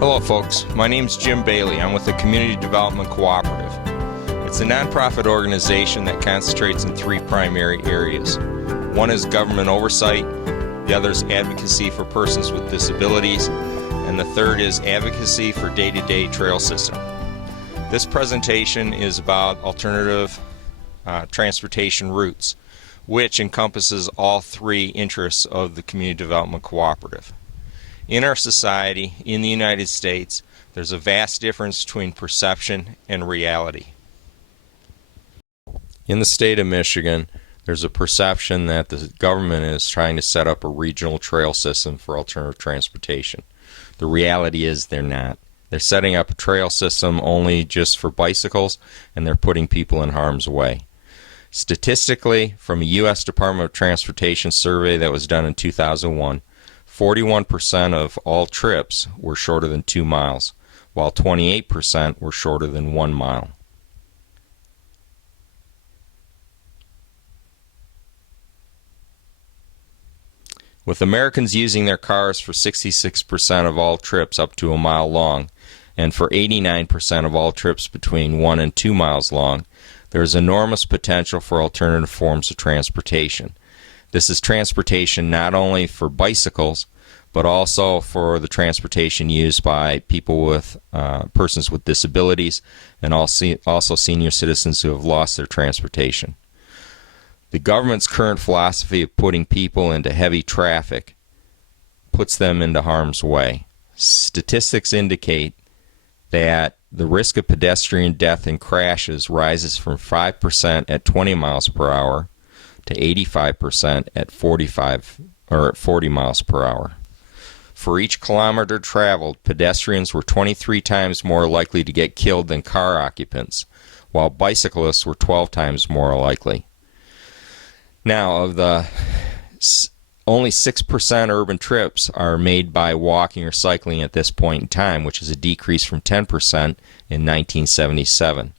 Hello folks, my name is Jim Bailey. I'm with the Community Development Cooperative. It's a nonprofit organization that concentrates in three primary areas. One is government oversight, the other is advocacy for persons with disabilities, and the third is advocacy for day-to-day trail system. This presentation is about alternative transportation routes, which encompasses all three interests of the Community Development Cooperative. In our society, in the United States, there's a vast difference between perception and reality. In the state of Michigan, there's a perception that the government is trying to set up a regional trail system for alternative transportation. The reality is they're not. They're setting up a trail system only just for bicycles, and they're putting people in harm's way. Statistically, from a U.S. Department of Transportation survey that was done in 2001, 41% of all trips were shorter than 2 miles, while 28% were shorter than 1 mile. With Americans using their cars for 66% of all trips up to 1 mile long, and for 89% of all trips between 1 and 2 miles long, there is enormous potential for alternative forms of transportation. This is transportation not only for bicycles, but also for the transportation used by people with persons with disabilities, and also senior citizens who have lost their transportation. The government's current philosophy of putting people into heavy traffic puts them into harm's way. Statistics indicate that the risk of pedestrian death and crashes rises from 5% at 20 miles per hour to 85% at 40 miles per hour. For each kilometer traveled, pedestrians were 23 times more likely to get killed than car occupants, while bicyclists were 12 times more likely. Now, of the only 6% urban trips are made by walking or cycling at this point in time, which is a decrease from 10% in 1977.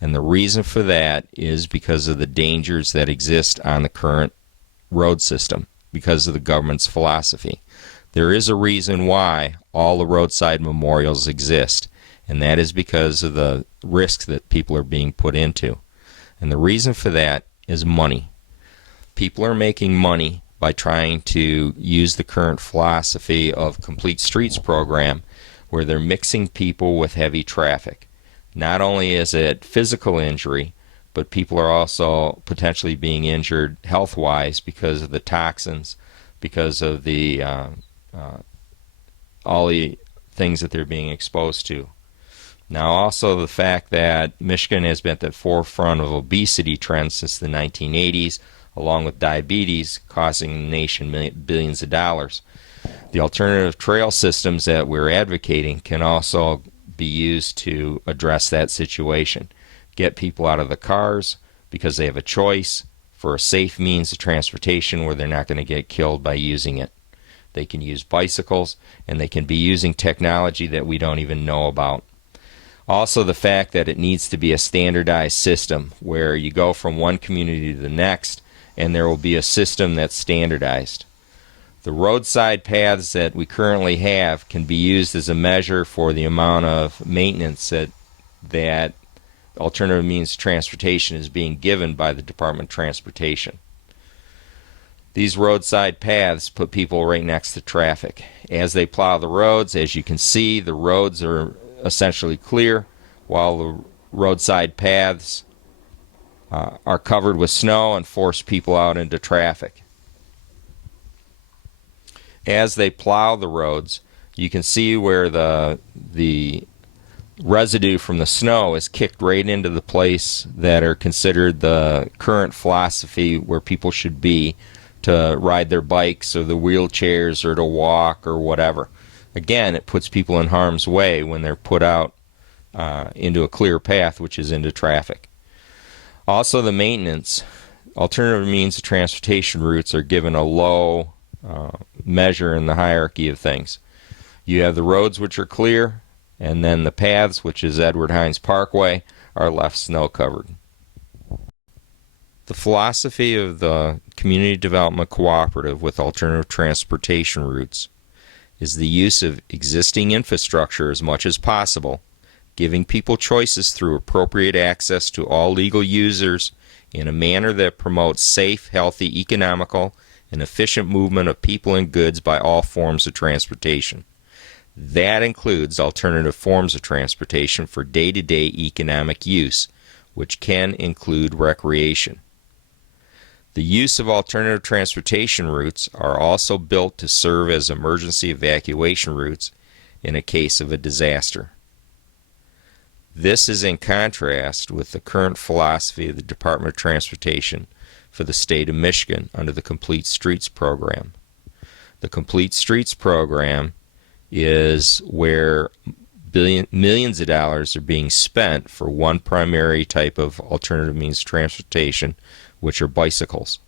And the reason for that is because of the dangers that exist on the current road system, because of the government's philosophy. There is a reason why all the roadside memorials exist, and that is because of the risks that people are being put into. And the reason for that is money. People are making money by trying to use the current philosophy of Complete Streets program, where they're mixing people with heavy traffic. Not only is it physical injury, but people are also potentially being injured health-wise because of the toxins, because of the all the things that they're being exposed to. Now, also the fact that Michigan has been at the forefront of obesity trends since the 1980s, along with diabetes, costing the nation billions of dollars. The alternative trail systems that we're advocating can also be used to address that situation. Get people out of the cars because they have a choice for a safe means of transportation where they're not going to get killed by using it. They can use bicycles, and they can be using technology that we don't even know about. Also, the fact that it needs to be a standardized system where you go from one community to the next, and there will be a system that's standardized. The roadside paths that we currently have can be used as a measure for the amount of maintenance that alternative means of transportation is being given by the Department of Transportation. These roadside paths put people right next to traffic. As they plow the roads, as you can see, the roads are essentially clear, while the roadside paths are covered with snow and force people out into traffic. As they plow the roads, you can see where the residue from the snow is kicked right into the place that are considered the current philosophy where people should be to ride their bikes or the wheelchairs or to walk or whatever. Again, it puts people in harm's way when they're put out into a clear path, which is into traffic. Also, the maintenance. Alternative means of transportation routes are given a low measure in the hierarchy of things. You have the roads, which are clear, and then the paths, which is Edward Hines Parkway, are left snow-covered. The philosophy of the Community Development Cooperative with alternative transportation routes is the use of existing infrastructure as much as possible, giving people choices through appropriate access to all legal users in a manner that promotes safe, healthy, economical, and efficient movement of people and goods by all forms of transportation. That includes alternative forms of transportation for day-to-day economic use, which can include recreation. The use of alternative transportation routes are also built to serve as emergency evacuation routes in a case of a disaster. This is in contrast with the current philosophy of the Department of Transportation for the state of Michigan under the Complete Streets program. The Complete Streets program is where millions of dollars are being spent for one primary type of alternative means of transportation, which are bicycles.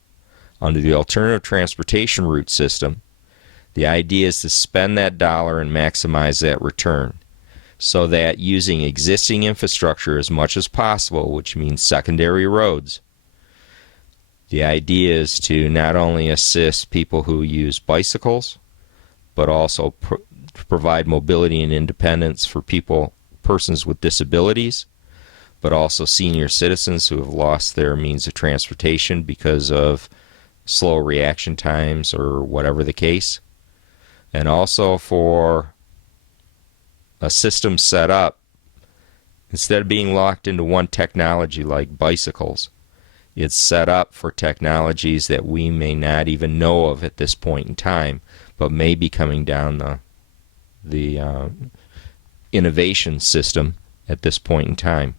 Under the alternative transportation route system, the idea is to spend that dollar and maximize that return, so that using existing infrastructure as much as possible, which means secondary roads, the idea is to not only assist people who use bicycles, but also provide mobility and independence for persons with disabilities, but also senior citizens who have lost their means of transportation because of slow reaction times or whatever the case. And also for a system set up, instead of being locked into one technology like bicycles, it's set up for technologies that we may not even know of at this point in time, but may be coming down the innovation system at this point in time.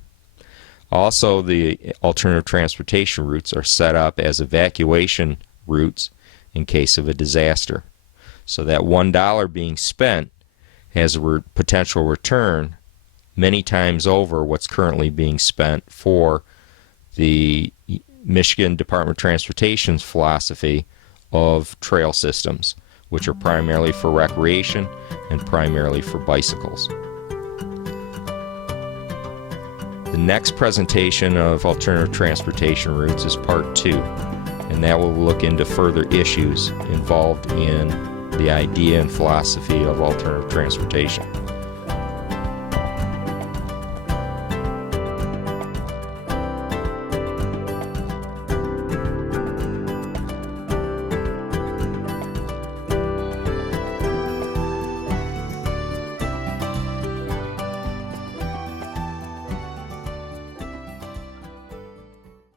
Also, the alternative transportation routes are set up as evacuation routes in case of a disaster. So that $1 being spent has a potential return many times over what's currently being spent for the Michigan Department of Transportation's philosophy of trail systems, which are primarily for recreation and primarily for bicycles. The next presentation of alternative transportation routes is part 2, and that will look into further issues involved in the idea and philosophy of alternative transportation.